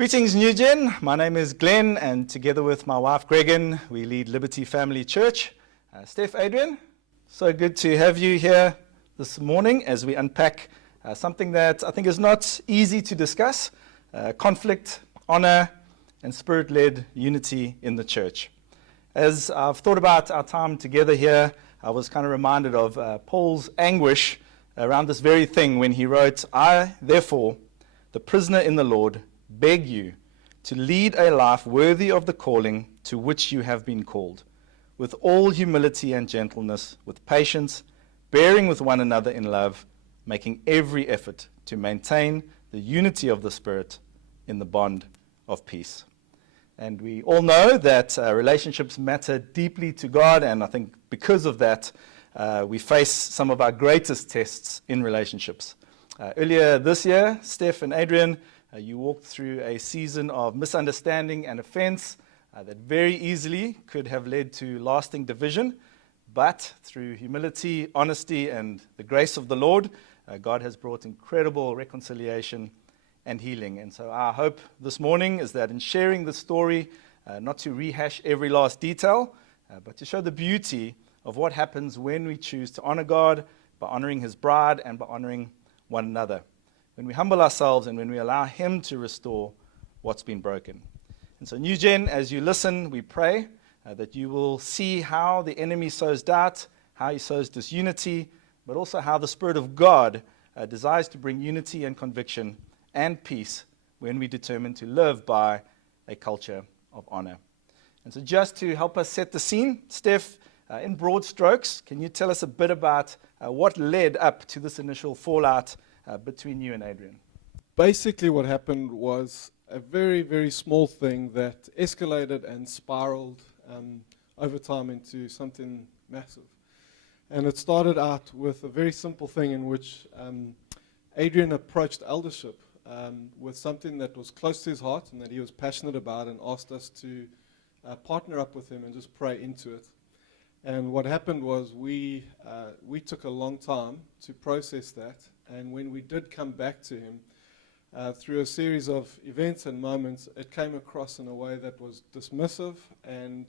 Greetings, New Gen. My name is Glenn, and together with my wife, Gregan, we lead Liberty Family Church. Stef Adrian, so good to have you here this morning as we unpack something that I think is not easy to discuss, conflict, honor, and spirit-led unity in the church. As I've thought about our time together here, I was kind of reminded of Paul's anguish around this very thing when he wrote, "I, therefore, the prisoner in the Lord, beg you to lead a life worthy of the calling to which you have been called, with all humility and gentleness, with patience, bearing with one another in love, making every effort to maintain the unity of the Spirit in the bond of peace." And we all know that relationships matter deeply to God, and I think because of that, we face some of our greatest tests in relationships. Earlier this year, Stef and Adrian, you walked through a season of misunderstanding and offense that very easily could have led to lasting division, but through humility, honesty, and the grace of the Lord, God has brought incredible reconciliation and healing. And so our hope this morning is that in sharing the story, not to rehash every last detail, but to show the beauty of what happens when we choose to honor God by honoring His bride and by honoring one another, when we humble ourselves and when we allow Him to restore what's been broken. And so, New Gen, as you listen, we pray that you will see how the enemy sows doubt, how he sows disunity, but also how the Spirit of God desires to bring unity and conviction and peace when we determine to live by a culture of honor. And so just to help us set the scene, Stef, in broad strokes, can you tell us a bit about what led up to this initial fallout between you and Adrian? Basically what happened was a very, very small thing that escalated and spiraled over time into something massive. And it started out with a very simple thing in which Adrian approached eldership with something that was close to his heart and that he was passionate about, and asked us to partner up with him and just pray into it. And what happened was we took a long time to process that, and when we did come back to him, through a series of events and moments, it came across in a way that was dismissive and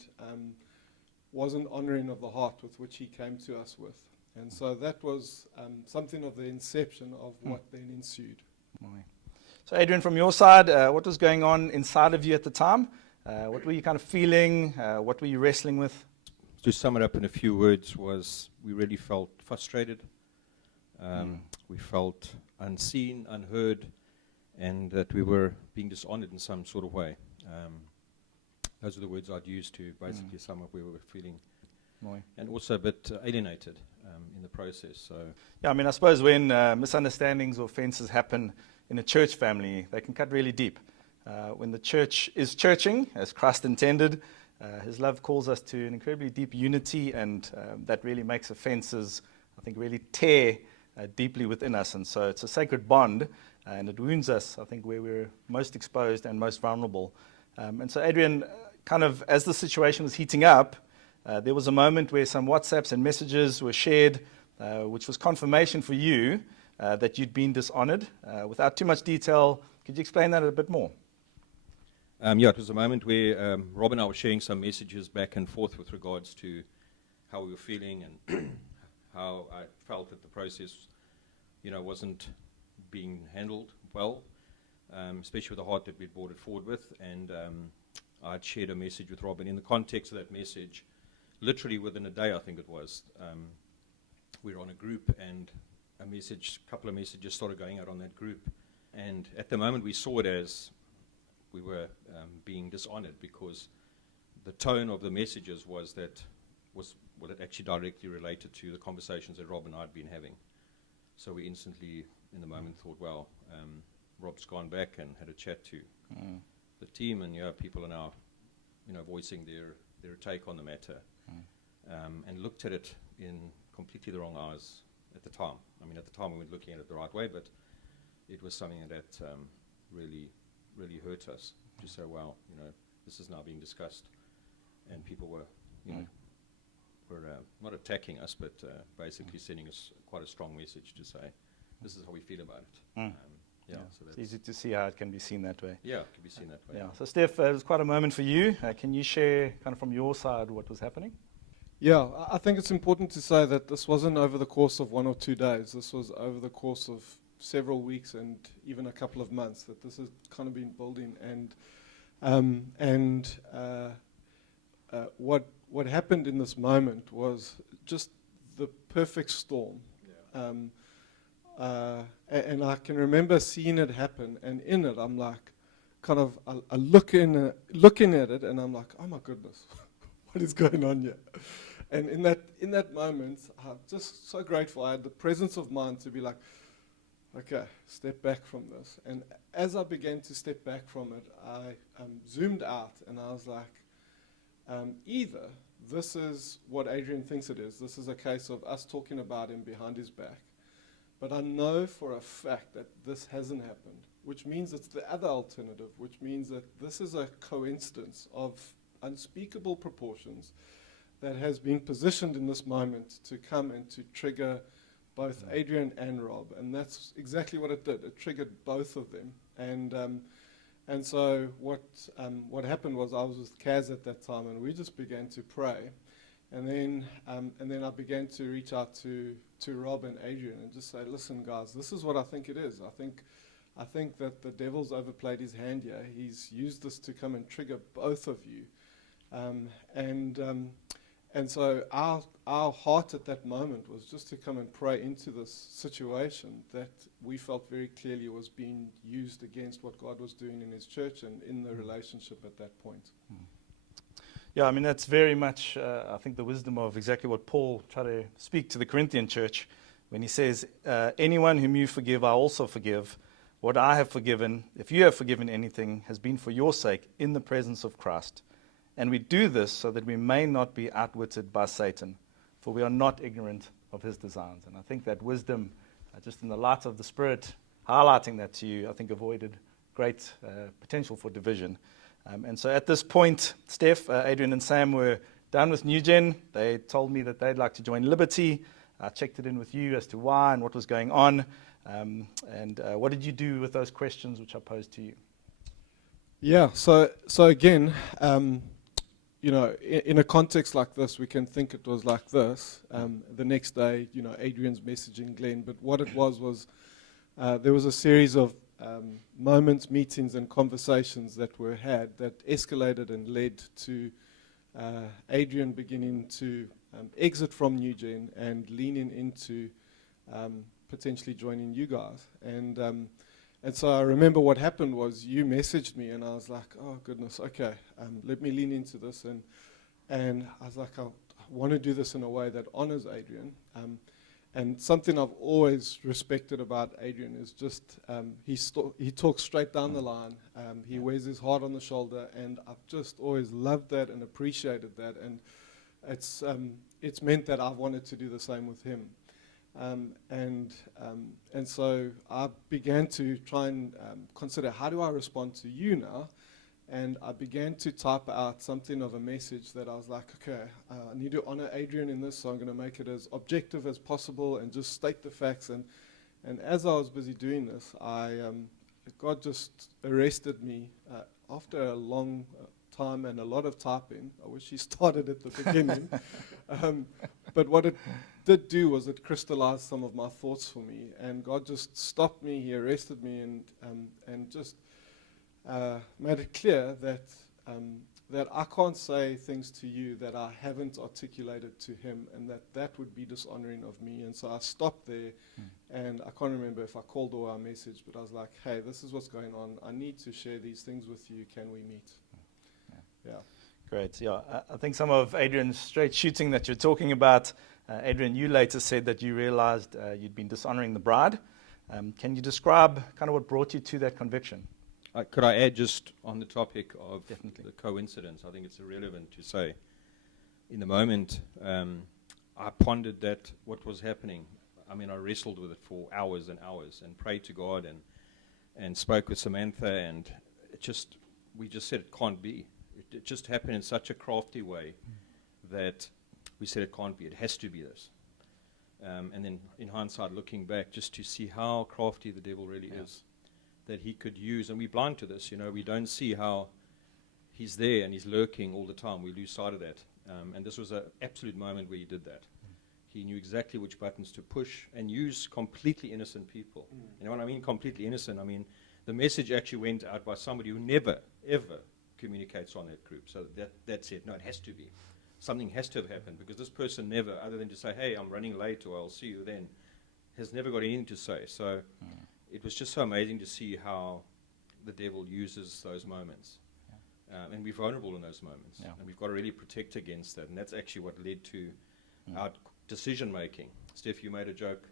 wasn't honoring of the heart with which he came to us with. And so that was something of the inception of what then ensued. So Adrian, from your side, what was going on inside of you at the time? What were you kind of feeling? What were you wrestling with? To sum it up in a few words, was we really felt frustrated. We felt unseen, unheard, and that we were being dishonored in some sort of way. Those are the words I'd use to basically sum up where we were feeling. And also a bit alienated in the process. So, yeah, I mean, I suppose when misunderstandings or offenses happen in a church family, they can cut really deep. When the church is churching, as Christ intended, His love calls us to an incredibly deep unity, and that really makes offenses, I think, really tear deeply within us. And so it's a sacred bond, and it wounds us, I think, where we're most exposed and most vulnerable. And so, Adrian, kind of as the situation was heating up, there was a moment where some WhatsApps and messages were shared, which was confirmation for you that you'd been dishonored. Without too much detail, could you explain that a bit more? Yeah, it was a moment where Rob and I were sharing some messages back and forth with regards to how we were feeling and how I felt that the process, wasn't being handled well, especially with the heart that we'd brought it forward with. And I'd shared a message with Rob, and in the context of that message, literally within a day, I think it was, we were on a group, and a couple of messages started going out on that group. And at the moment, we saw it as we were being dishonored, because the tone of the messages was it actually directly related to the conversations that Rob and I had been having. So we instantly, in the moment, thought, well, Rob's gone back and had a chat to the team, and people are now, voicing their take on the matter, and looked at it in completely the wrong eyes at the time. I mean, at the time we weren't looking at it the right way, but it was something that really hurt us to say, wow, this is now being discussed, and people were, were not attacking us, but basically sending us quite a strong message to say, this is how we feel about it. So So It's that's, easy to see how it can be seen that way. yeah, it can be seen that way. Yeah. So, Steph, it was quite a moment for you. Can you share kind of from your side what was happening? Yeah, I think it's important to say that this wasn't over the course of 1 or 2 days. This was over the course of several weeks and even a couple of months, that this has kind of been building. And what happened in this moment was just the perfect storm. And I can remember seeing it happen, and in it, I'm like, I looking at it, and I'm like, oh my goodness, what is going on here? And in that moment, I'm just so grateful. I had the presence of mind to be like, okay, step back from this. And as I began to step back from it, I zoomed out, and I was like, either this is what Adrian thinks it is. This is a case of us talking about him behind his back. But I know for a fact that this hasn't happened, which means it's the other alternative, which means that this is a coincidence of unspeakable proportions that has been positioned in this moment to come and to trigger both Adrian and Rob. And that's exactly what it did. It triggered both of them. And so what happened was I was with Kaz at that time, and we just began to pray. And then I began to reach out to Rob and Adrian and just say, listen, guys, this is what I think it is. I think that the devil's overplayed his hand here. He's used this to come and trigger both of you. And so our heart at that moment was just to come and pray into this situation that we felt very clearly was being used against what God was doing in his church and in the relationship at that point. Yeah, I mean, that's very much, I think, the wisdom of exactly what Paul tried to speak to the Corinthian church when he says, anyone whom you forgive, I also forgive. What I have forgiven, if you have forgiven anything, has been for your sake in the presence of Christ. And we do this so that we may not be outwitted by Satan, for we are not ignorant of his designs. And I think that wisdom, just in the light of the Spirit, highlighting that to you, I think avoided great potential for division. And so at this point, Steph, Adrian and Sam were done with New Gen. They told me that they'd like to join Liberty. I checked it in with you as to why and what was going on. And what did you do with those questions which I posed to you? Yeah, so again, in a context like this, we can think it was like this. The next day, Adrian's messaging Glenn, but what it was there was a series of moments, meetings, and conversations that were had that escalated and led to Adrian beginning to exit from New Gen and leaning into potentially joining you guys. And so I remember what happened was you messaged me, and I was like, oh goodness, okay, let me lean into this. And I was like, I want to do this in a way that honors Adrian. And something I've always respected about Adrian is just he talks straight down the line. He wears his heart on the shoulder, and I've just always loved that and appreciated that. And it's meant that I've wanted to do the same with him. And so I began to try and consider, how do I respond to you now? And I began to type out something of a message that I was like, okay, I need to honor Adrian in this, so I'm going to make it as objective as possible and just state the facts. And as I was busy doing this, God just arrested me after a long time and a lot of typing. I wish he started at the beginning. But what it did do was it crystallized some of my thoughts for me. And God just stopped me, he arrested me, and just made it clear that I can't say things to you that I haven't articulated to him, and that would be dishonoring of me. And so I stopped there, and I can't remember if I called or I messaged, but I was like, hey, this is what's going on. I need to share these things with you. Can we meet? Yeah. Great. Yeah, I think some of Adrian's straight shooting that you're talking about, Adrian, you later said that you realized you'd been dishonoring the bride. Can you describe kind of what brought you to that conviction? Could I add just on the topic of Definitely. the coincidence? I think it's irrelevant to say. In the moment, I pondered that what was happening. I mean, I wrestled with it for hours and hours and prayed to God and spoke with Samantha, and we just said it can't be. It just happened in such a crafty way that we said it can't be. It has to be this. And then in hindsight, looking back, just to see how crafty the devil really is. that he could use, and we're blind to this, we don't see how he's there and he's lurking all the time. We lose sight of that. And this was an absolute moment where he did that. He knew exactly which buttons to push and use completely innocent people. And when I mean completely innocent, I mean the message actually went out by somebody who never, ever communicates on that group. So that's it. No, it has to be. Something has to have happened, because this person never, other than to say, hey, I'm running late or I'll see you then, has never got anything to say. So it was just so amazing to see how the devil uses those moments. And we're vulnerable in those moments. Yeah. And we've got to really protect against that. And that's actually what led to our decision making. Steph, you made a joke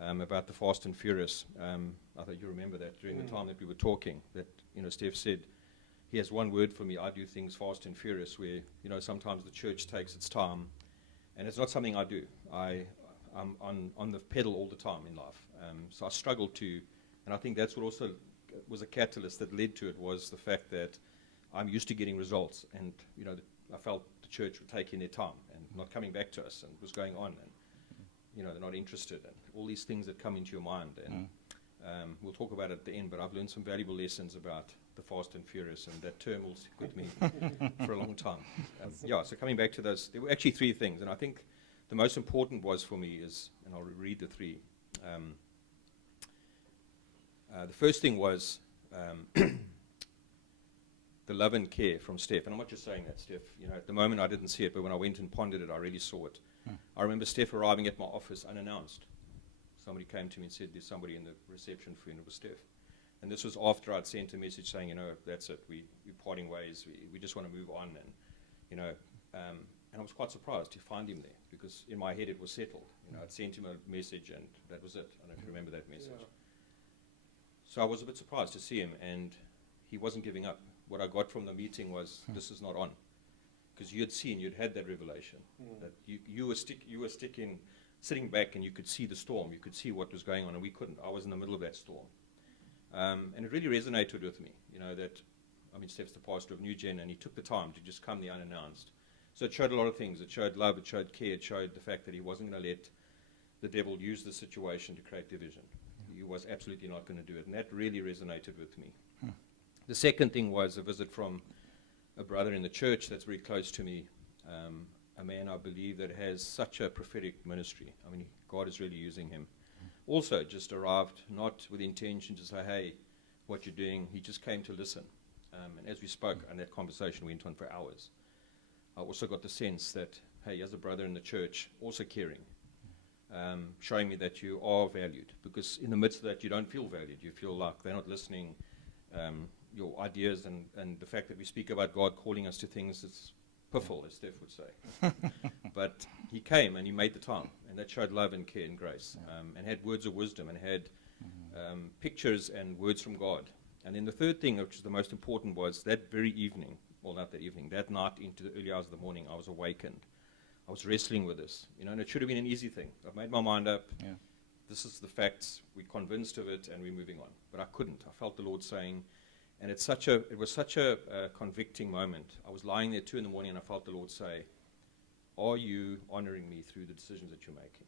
about the Fast and Furious. I thought you remember that during the time that we were talking, that Steph said, he has one word for me: I do things fast and furious, where sometimes the church takes its time, and it's not something I do. I'm on the pedal all the time in life. So I struggled to, and I think that's what also was a catalyst that led to it, was the fact that I'm used to getting results, and I felt the church were taking their time and not coming back to us, and it was going on, and they're not interested, and all these things that come into your mind. And we'll talk about it at the end, but I've learned some valuable lessons about the Fast and Furious, and that term will stick with me for a long time. So coming back to those, there were actually three things, and I think the most important was for me is, and I'll read the three. The first thing was the love and care from Steph. And I'm not just saying that, Steph. At the moment I didn't see it, but when I went and pondered it, I really saw it. I remember Steph arriving at my office unannounced. Somebody came to me and said, there's somebody in the reception for you, and it was Steph. And this was after I'd sent a message saying, that's it, we're parting ways, we just want to move on. And, and I was quite surprised to find him there, because in my head it was settled. I'd sent him a message and that was it. I don't know if you remember that message. Yeah. So I was a bit surprised to see him, and he wasn't giving up. What I got from the meeting was, this is not on. Because you'd had that revelation, that you were sitting back and you could see the storm, you could see what was going on, and we couldn't. I was in the middle of that storm. And it really resonated with me, Steph's the pastor of New Gen, and he took the time to just come there unannounced. So it showed a lot of things. It showed love, it showed care, it showed the fact that he wasn't going to let the devil use the situation to create division. He was absolutely not going to do it, and that really resonated with me. The second thing was a visit from a brother in the church that's very close to me, a man I believe that has such a prophetic ministry. God is really using him. Also just arrived, not with the intention to say, hey, what you're doing. He just came to listen. And as we spoke, and that conversation went on for hours, I also got the sense that, hey, as a brother in the church, also caring, showing me that you are valued. Because in the midst of that, you don't feel valued. You feel like they're not listening. Your ideas and the fact that we speak about God calling us to things, it's piffle, as Steph would say. But he came and he made the time, and that showed love and care and grace, and had words of wisdom, and had pictures and words from God. And then the third thing, which is the most important, was that very evening, well, not that evening, that night into the early hours of the morning, I was awakened. I was wrestling with this, and it should have been an easy thing. I've made my mind up. Yeah. This is the facts. We're convinced of it, and we're moving on. But I couldn't. I felt the Lord saying, and it was such a convicting moment. I was lying there 2 in the morning, and I felt the Lord say, are you honoring me through the decisions that you're making?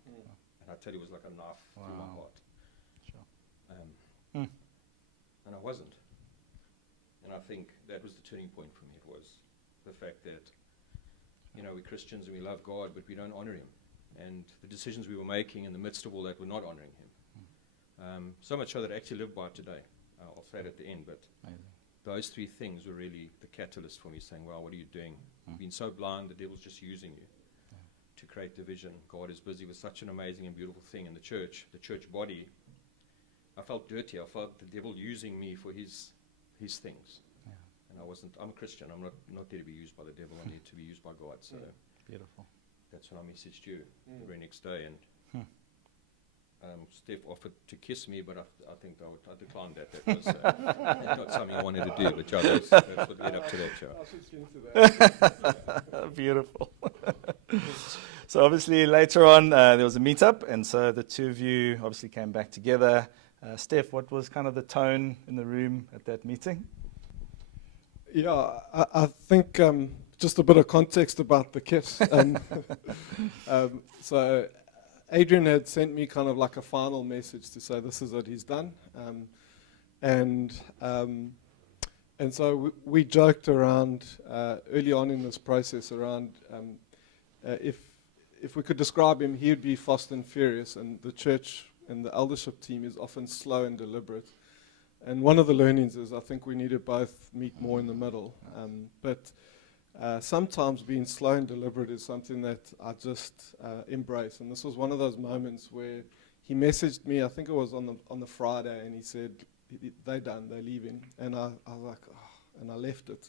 And I tell you, it was like a knife through my heart. Sure. And I wasn't. And I think that was the turning point for me. It was the fact that, we're Christians and we love God, but we don't honor him. And the decisions we were making in the midst of all that were not honoring him. So much so that I actually live by it today. I'll say it at the end, but those 3 things were really the catalyst for me saying, well, what are you doing? You've been so blind, the devil's just using you to create division. God is busy with such an amazing and beautiful thing in the church body. I felt dirty. I felt the devil using me for his things. Yeah. And I'm a Christian. I'm not there to be used by the devil. I'm there to be used by God. So beautiful. That's when I messaged you the very next day, and Steph offered to kiss me, but I think I declined that. That was not something I wanted to do, but that's what led up to that, Joe. I'll switch into that. Beautiful. So obviously later on there was a meetup, and so the 2 of you obviously came back together. Steph, what was kind of the tone in the room at that meeting? Yeah, I think just a bit of context about the kiss. So Adrian had sent me kind of like a final message to say this is what he's done. And so we joked around early on in this process around if we could describe him, he would be fast and furious, and the church and the eldership team is often slow and deliberate. And one of the learnings is I think we need to both meet more in the middle. But sometimes being slow and deliberate is something that I just embrace. And this was one of those moments where he messaged me, I think it was on the Friday, and he said, they're done, they're leaving. And I was like, oh, and I left it.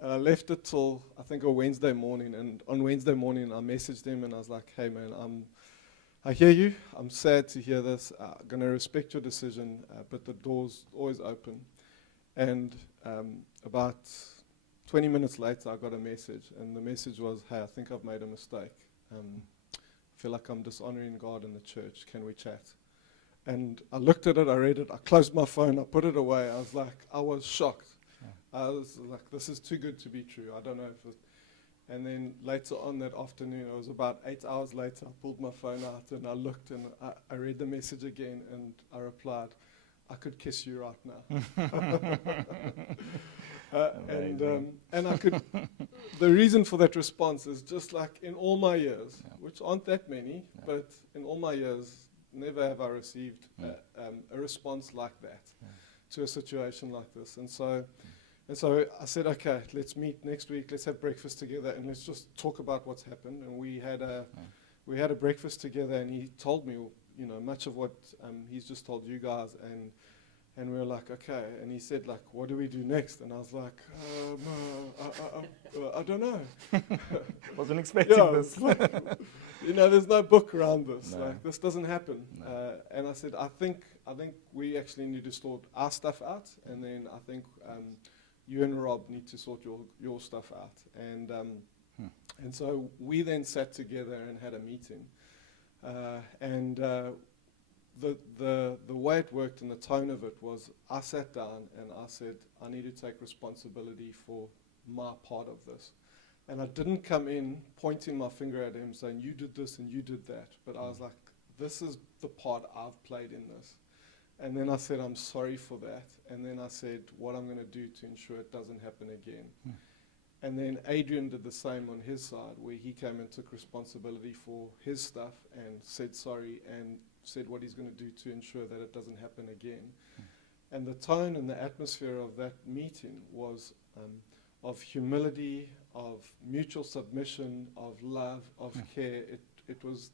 And I left it till, I think, a Wednesday morning. And on Wednesday morning, I messaged him, and I was like, hey, man, I hear you. I'm sad to hear this. I'm going to respect your decision, but the door's always open. And about 20 minutes later, I got a message, and the message was, hey, I think I've made a mistake. I feel like I'm dishonoring God and the church. Can we chat? And I looked at it, I read it, I closed my phone, I put it away. I was shocked. I was like, this is too good to be true. I don't know if it... And then later on that afternoon, it was about 8 hours later, I pulled my phone out and I looked and I read the message again and I replied, I could kiss you right now. And I could, the reason for that response is just like in all my years, which aren't that many, but in all my years, never have I received a response like that to a situation like this. And so I said, okay, let's meet next week, let's have breakfast together, and let's just talk about what's happened. And we had a breakfast together, and he told me, you know, much of what he's just told you guys, and we were like, okay. And he said, like, what do we do next? And I was like, I don't know. Wasn't expecting this. You know, there's no book around this. No. Like, this doesn't happen. No. And I said, I think we actually need to sort our stuff out, and then I think you and Rob need to sort your stuff out. And so we then sat together and had a meeting. The way it worked and the tone of it was I sat down and I said, I need to take responsibility for my part of this. And I didn't come in pointing my finger at him saying, you did this and you did that. But I was like, this is the part I've played in this. And then I said, I'm sorry for that. And then I said, what I'm going to do to ensure it doesn't happen again. And then Adrian did the same on his side, where he came and took responsibility for his stuff and said sorry and said what he's going to do to ensure that it doesn't happen again. And the tone and the atmosphere of that meeting was of humility, of mutual submission, of love, of care. It was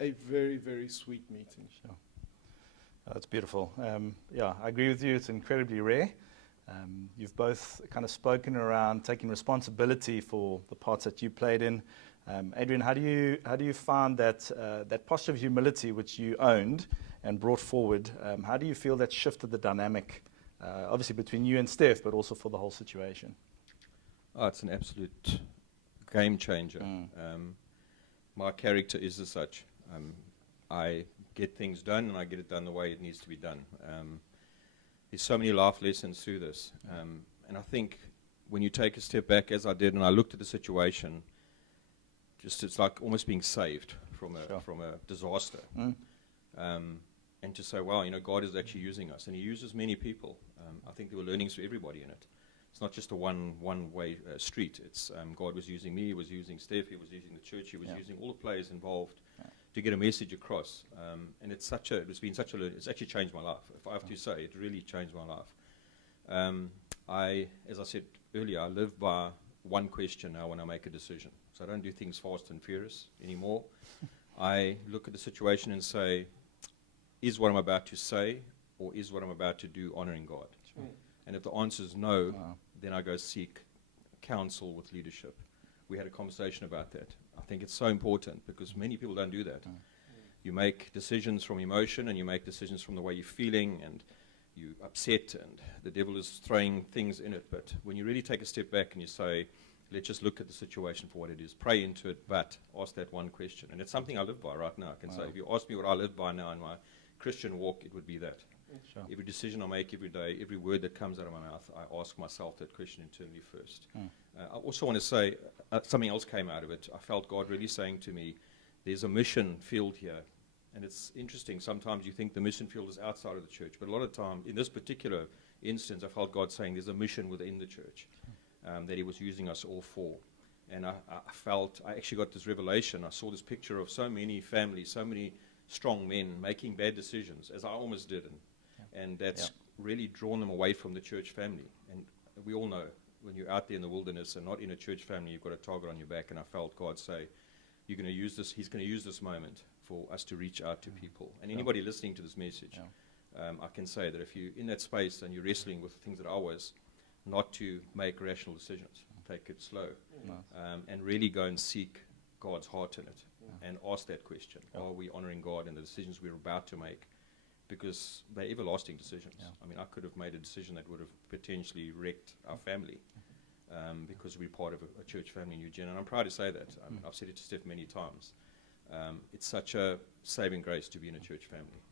a very, very sweet meeting. Sure. Oh, that's beautiful. Yeah, I agree with you. It's incredibly rare. You've both kind of spoken around taking responsibility for the parts that you played in. Adrian, how do you find that posture of humility which you owned and brought forward? How do you feel that shifted the dynamic, obviously between you and Stef, but also for the whole situation? Oh, it's an absolute game changer. My character is as such. I get things done, and I get it done the way it needs to be done. There's so many life lessons through this. And I think when you take a step back, as I did, and I looked at the situation, just it's like almost being saved from a disaster. And to say, wow, you know, God is actually using us. And he uses many people. I think there were learnings for everybody in it. It's not just a one-way street. It's God was using me, he was using Stef, he was using the church, he was using all the players involved to get a message across. And it's actually changed my life. If I have to say, it really changed my life. As I said earlier, I live by one question now when I make a decision. So I don't do things fast and furious anymore. I look at the situation and say, is what I'm about to say or is what I'm about to do honoring God? And if the answer is no, then I go seek counsel with leadership. We had a conversation about that. I think it's so important because many people don't do that. You make decisions from emotion and you make decisions from the way you're feeling and you're upset and the devil is throwing things in it. But when you really take a step back and you say, let's just look at the situation for what it is, pray into it, but ask that one question. And it's something I live by right now. I can say, if you ask me what I live by now in my Christian walk, it would be that. Sure. Every decision I make every day, every word that comes out of my mouth, I ask myself that question internally first. I also want to say something else came out of it. I felt God really saying to me, there's a mission field here And it's interesting, sometimes you think the mission field is outside of the church, but a lot of time, in this particular instance, I felt God saying there's a mission within the church that he was using us all for. And I actually got this revelation. I saw this picture of so many families, so many strong men making bad decisions, as I almost did. And that's really drawn them away from the church family. And we all know when you're out there in the wilderness and not in a church family, you've got a target on your back. And I felt God say, you're going to use this, he's going to use this moment for us to reach out to people. And anybody listening to this message, I can say that if you're in that space and you're wrestling with the things that I was, not to make rational decisions. Take it slow. And really go and seek God's heart in it. And ask that question. Are we honoring God in the decisions we're about to make? Because they're everlasting decisions. I mean, I could have made a decision that would have potentially wrecked our family because we're part of a church family in New Gen. And I'm proud to say that. I've said it to Stef many times. It's such a saving grace to be in a church family.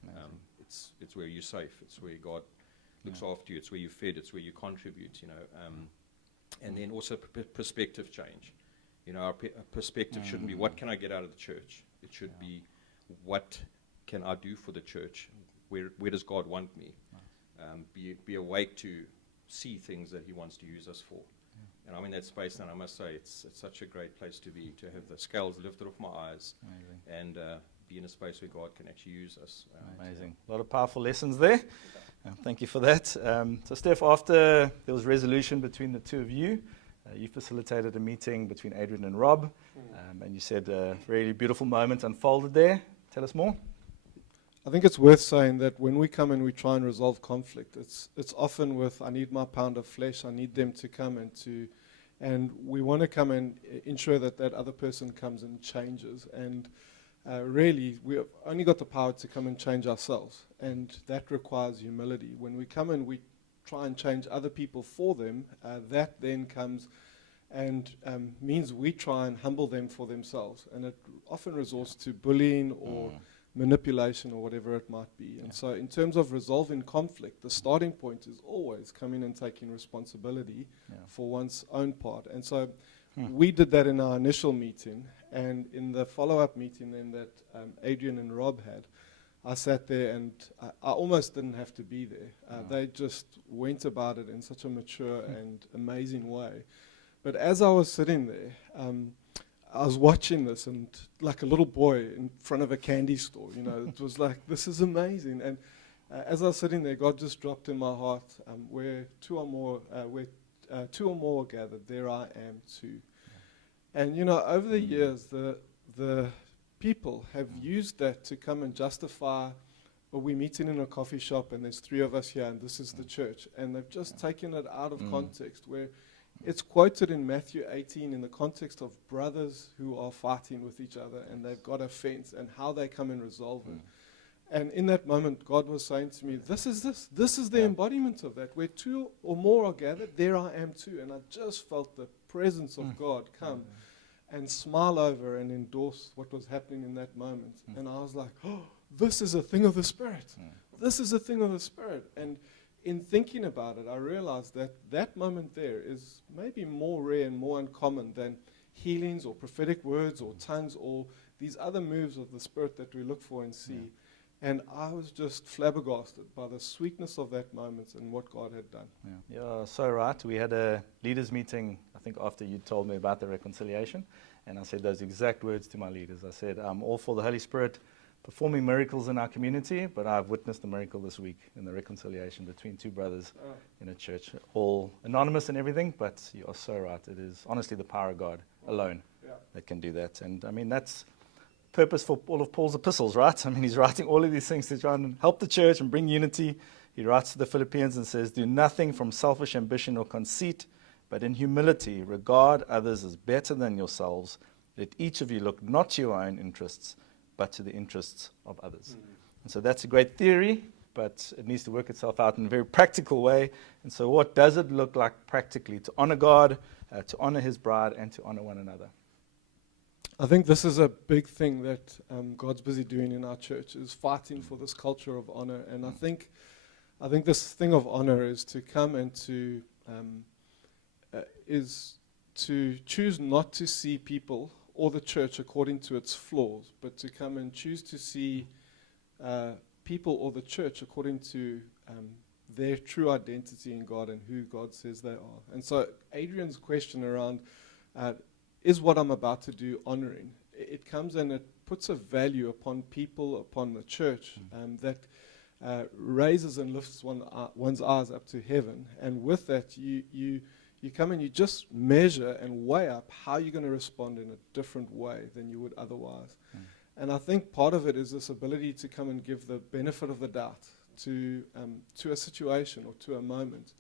It's where you're safe. It's where God looks after you. It's where you're fed. It's where you contribute, you know. And then also perspective change. You know, our perspective shouldn't be what can I get out of the church. It should be what can I do for the church. Where does God want me? Be awake to see things that he wants to use us for. And I'm in that space, and I must say it's such a great place to be, to have the scales lifted off my eyes. And be in a space where God can actually use us. Amazing. A lot of powerful lessons there. Thank you for that. So, Stef, after there was resolution between the two of you, you facilitated a meeting between Adrian and Rob, and you said a really beautiful moment unfolded there. Tell us more. I think it's worth saying that when we come and we try and resolve conflict, it's often with, I need my pound of flesh, I need them to come and we want to come and ensure that that other person comes and changes. And really, we have only got the power to come and change ourselves, and that requires humility. When we come and we try and change other people for them, that then comes and means we try and humble them for themselves. And it often resorts to bullying or manipulation or whatever it might be. And so in terms of resolving conflict, the starting point is always coming and taking responsibility for one's own part. And so we did that in our initial meeting, and in the follow-up meeting then that Adrian and Rob had, I sat there and I almost didn't have to be there. They just went about it in such a mature and amazing way. But as I was sitting there, I was watching this, and like a little boy in front of a candy store, you know, it was like, this is amazing. And as I was sitting there, God just dropped in my heart, where two or more are gathered, there I am too. And you know, over the years, the people have used that to come and justify, well, we're meeting in a coffee shop and there's 3 of us here and this is the church. And they've just taken it out of context, where it's quoted in Matthew 18 in the context of brothers who are fighting with each other and they've got a fence and how they come and resolve it. And in that moment, God was saying to me, this is the embodiment of that. Where 2 or more are gathered, there I am too. And I just felt the presence of God come and smile over and endorse what was happening in that moment. And I was like, oh, this is a thing of the Spirit. This is a thing of the Spirit. And in thinking about it, I realized that that moment there is maybe more rare and more uncommon than healings or prophetic words or tongues or these other moves of the Spirit that we look for and see. And I was just flabbergasted by the sweetness of that moment and what God had done. Yeah, so right. We had a leaders meeting, I think, after you told me about the reconciliation. And I said those exact words to my leaders. I said, I'm all for the Holy Spirit performing miracles in our community, but I've witnessed a miracle this week in the reconciliation between 2 brothers in a church, all anonymous and everything, but you are so right. It is honestly the power of God alone that can do that. And I mean, that's purpose for all of Paul's epistles, right? I mean, he's writing all of these things to try and help the church and bring unity. He writes to the Philippians and says, do nothing from selfish ambition or conceit, but in humility regard others as better than yourselves. Let each of you look not to your own interests, but to the interests of others. And so that's a great theory, but it needs to work itself out in a very practical way. And so what does it look like practically to honor God, to honor his bride, and to honor one another? I think this is a big thing that God's busy doing in our church, is fighting for this culture of honor. And I think this thing of honor is to come and to choose not to see people or the church according to its flaws, but to come and choose to see people or the church according to their true identity in God and who God says they are. And so Adrian's question around, is what I'm about to do honoring? It comes and it puts a value upon people, upon the church, that raises and lifts one's eyes up to heaven. And with that, you come and you just measure and weigh up how you're going to respond in a different way than you would otherwise. And I think part of it is this ability to come and give the benefit of the doubt to a situation or to a moment,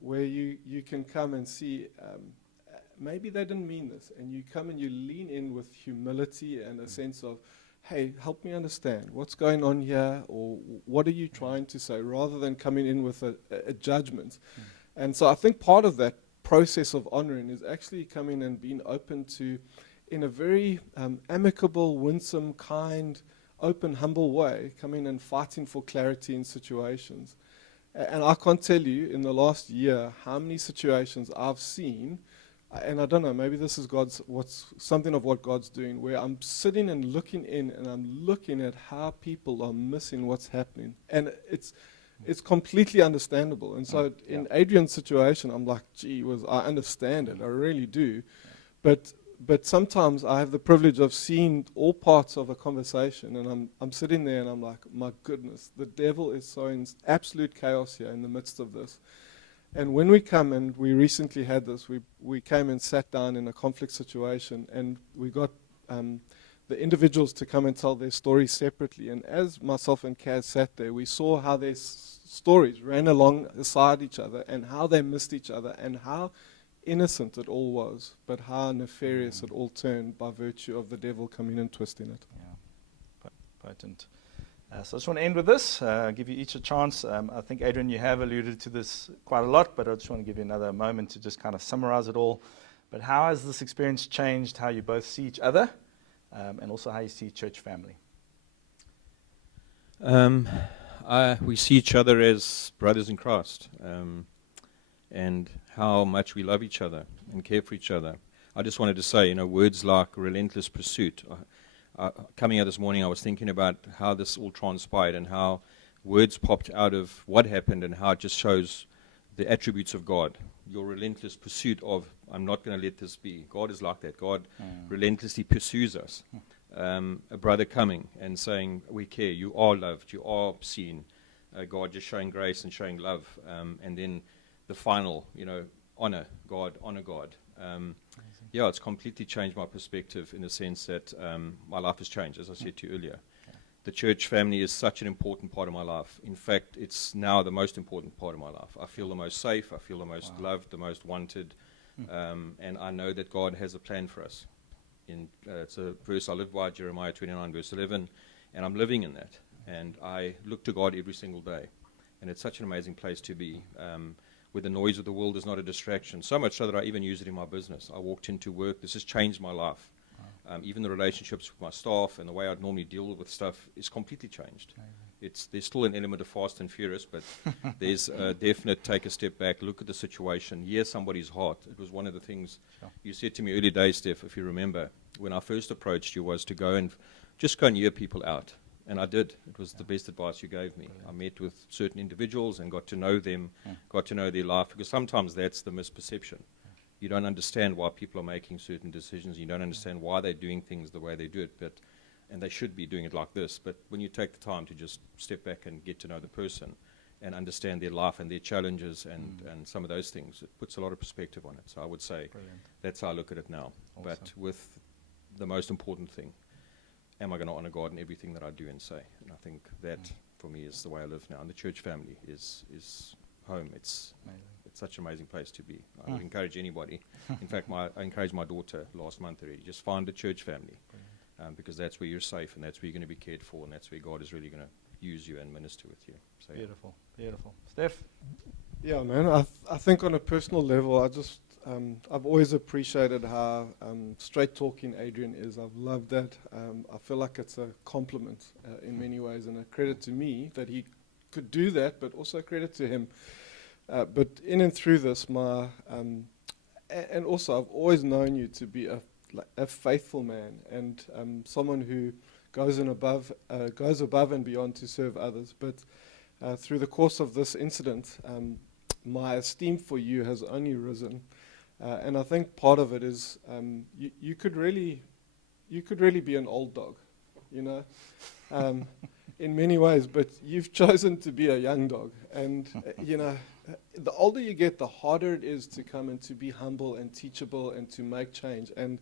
where you can come and see maybe they didn't mean this, and you come and you lean in with humility and a sense of, hey, help me understand what's going on here, or what are you trying to say, rather than coming in with a judgment. And so I think part of that process of honoring is actually coming and being open to, in a very amicable, winsome, kind, open, humble way, coming and fighting for clarity in situations. And I can't tell you in the last year how many situations I've seen, and I don't know, maybe this is something of what God's doing, where I'm sitting and looking in, and I'm looking at how people are missing what's happening. And it's completely understandable. And so in Adrian's situation, I'm like, gee whiz, I understand it, I really do. But sometimes I have the privilege of seeing all parts of a conversation, and I'm sitting there and I'm like, my goodness, the devil is sowing absolute chaos here in the midst of this. And when we come, and we recently had this, we came and sat down in a conflict situation, and we got the individuals to come and tell their stories separately. And as myself and Kaz sat there, we saw how their stories ran alongside each other, and how they missed each other, and how innocent it all was, but how nefarious it all turned by virtue of the devil coming and twisting it. Yeah, potent. So I just want to end with this, give you each a chance. I think, Adrian, you have alluded to this quite a lot, but I just want to give you another moment to just kind of summarize it all. But how has this experience changed how you both see each other, and also how you see church family? We see each other as brothers in Christ, and how much we love each other and care for each other. I just wanted to say, words like relentless pursuit. Coming out this morning, I was thinking about how this all transpired, and how words popped out of what happened, and how it just shows the attributes of God. Your relentless pursuit of, I'm not going to let this be. God is like that. God relentlessly pursues us. A brother coming and saying, we care, you are loved, you are seen. God just showing grace and showing love. And then the final, honor God. It's completely changed my perspective, in the sense that my life has changed, as I said to you earlier. The church family is such an important part of my life. In fact, it's now the most important part of my life. I feel the most safe, I feel the most loved, the most wanted, and I know that God has a plan for us. It's a verse I live by, Jeremiah 29, verse 11, and I'm living in that. And I look to God every single day, and it's such an amazing place to be, where the noise of the world is not a distraction, so much so that I even use it in my business. I walked into work, this has changed my life. Even the relationships with my staff and the way I'd normally deal with stuff is completely changed. There's still an element of fast and furious, but there's a definite take a step back, look at the situation, hear somebody's heart. It was one of the things you said to me early days, Stef, if you remember, when I first approached you, was to go and hear people out. And I did. It was the best advice you gave me. I met with certain individuals and got to know them, got to know their life, because sometimes that's the misperception. You don't understand why people are making certain decisions. You don't understand why they're doing things the way they do it, and they should be doing it like this. But when you take the time to just step back and get to know the person and understand their life and their challenges and some of those things, it puts a lot of perspective on it. So I would say that's how I look at it now. Awesome. But with the most important thing, am I going to honor God in everything that I do and say? And I think that, for me, is the way I live now. And the church family is home. It's such an amazing place to be. I would encourage anybody. In fact, I encouraged my daughter last month already, just find a church family, because that's where you're safe, and that's where you're going to be cared for, and that's where God is really going to use you and minister with you. So, beautiful. Stef? Yeah, man, I think on a personal level, I've always appreciated how straight-talking Adrian is. I've loved that. I feel like it's a compliment in many ways, and a credit to me that he could do that, but also a credit to him. But in and through this, and also I've always known you to be a faithful man, and someone who goes above and beyond to serve others. But through the course of this incident, my esteem for you has only risen. And I think part of it is you could really be an old dog, you know, in many ways, but you've chosen to be a young dog. And, you know, the older you get, the harder it is to come and to be humble and teachable and to make change. And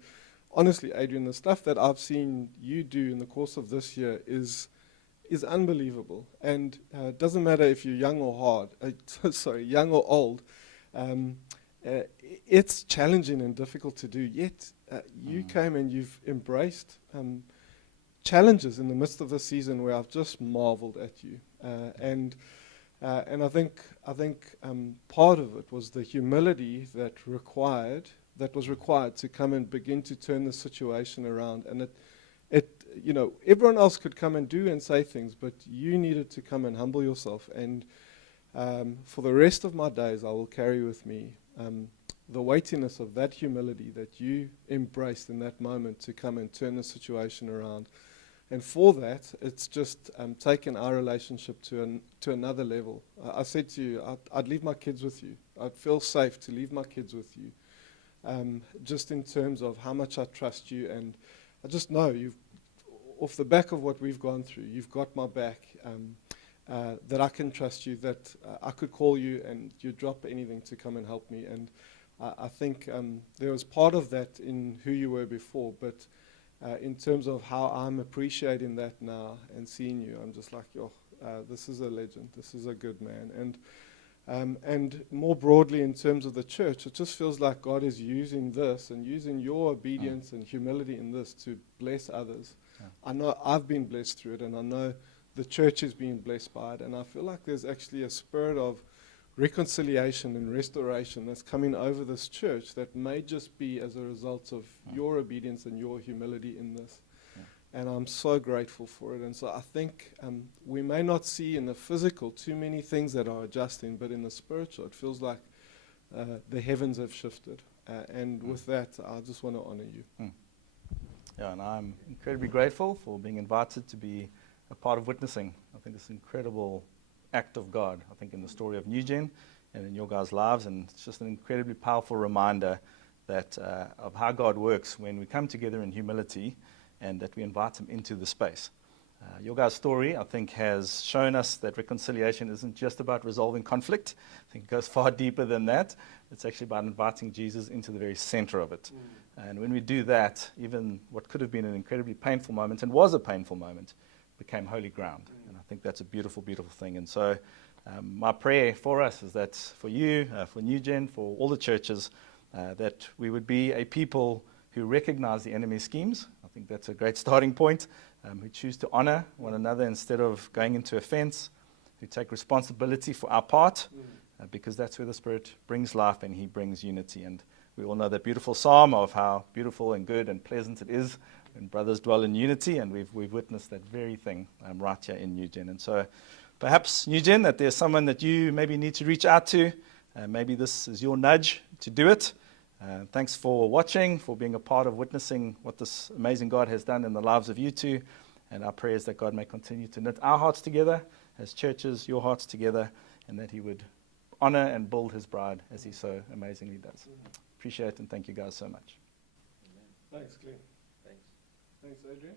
honestly, Adrian, the stuff that I've seen you do in the course of this year is unbelievable. And it doesn't matter if you're young or young or old. It's challenging and difficult to do, yet you came and you've embraced challenges in the midst of the season where I've just marveled at you. And I think part of it was the humility that was required to come and begin to turn the situation around. And you know, everyone else could come and do and say things, but you needed to come and humble yourself. And for the rest of my days, I will carry with me the weightiness of that humility that you embraced in that moment to come and turn the situation around. And for that, it's just taken our relationship to another level. I said to you, I'd leave my kids with you. I'd feel safe to leave my kids with you, just in terms of how much I trust you. And I just know off the back of what we've gone through, you've got my back, that I can trust you, that I could call you and you'd drop anything to come and help me. And I think there was part of that in who you were before, but in terms of how I'm appreciating that now and seeing you, I'm just like, this is a legend. This is a good man. And more broadly in terms of the church, it just feels like God is using this and using your obedience and humility in this to bless others. Yeah. I know I've been blessed through it, and I know the church is being blessed by it. And I feel like there's actually a spirit of reconciliation and restoration that's coming over this church that may just be as a result of your obedience and your humility in this. Yeah. And I'm so grateful for it. And so I think we may not see in the physical too many things that are adjusting, but in the spiritual, it feels like the heavens have shifted. And with that, I just want to honor you. Yeah, and I'm incredibly grateful for being invited to be a part of witnessing. I think it's an incredible act of God, I think, in the story of NewGen and in your guys' lives. And it's just an incredibly powerful reminder that of how God works when we come together in humility and that we invite him into the space. Your guys' story, I think, has shown us that reconciliation isn't just about resolving conflict. I think it goes far deeper than that. It's actually about inviting Jesus into the very center of it. And when we do that, even what could have been an incredibly painful moment, and was a painful moment, became holy ground. And I think that's a beautiful, beautiful thing. And so my prayer for us is that for you, for NewGen, for all the churches, that we would be a people who recognize the enemy's schemes. I think that's a great starting point, who choose to honor one another instead of going into offense, who take responsibility for our part, because that's where the Spirit brings life and he brings unity. And we all know that beautiful psalm of how beautiful and good and pleasant it is when brothers dwell in unity, and we've witnessed that very thing right here in NewGen. And so perhaps, NewGen, that there's someone that you maybe need to reach out to. Maybe this is your nudge to do it. Thanks for watching, for being a part of witnessing what this amazing God has done in the lives of you two. And our prayer is that God may continue to knit our hearts together as churches, your hearts together, and that he would honor and build his bride as he so amazingly does. Appreciate and thank you guys so much. Thanks, Glenn. Thanks. Thanks, Adrian.